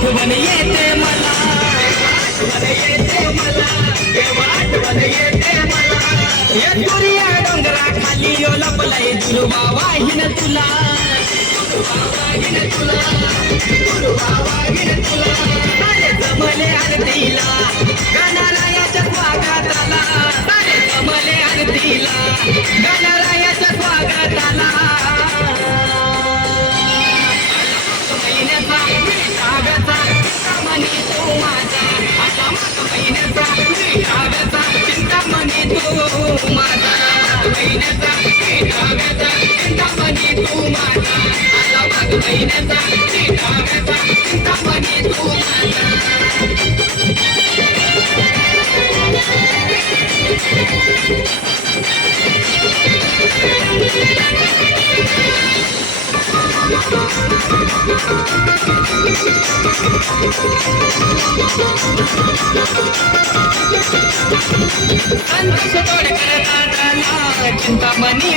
आठवण येते मला, आठवण येते मला, आठवण येते मला. या दुरिया डोंगरा खाली यो लपलाय दुर्वा वाहीन तुला, दुर्वा वाहीन तुला, दुर्वा वाहीन तुला. सारे जमले आरतीला गणरायाच्या स्वागताला, सारे जमले आरतीला गणरायाच्या स्वागताला. महिन्याचा विठागाचा चिंतामणी तू माझा, आता माग महिन्याचा विठागाचा चिंतामणी तू माझा, महिन्याचा विठागाचा चिंतामणी तू माझा, आता माग महिन्याचा विठागाचा चिंतामणी तू माझा. संतोष तोड करता चिंतामणी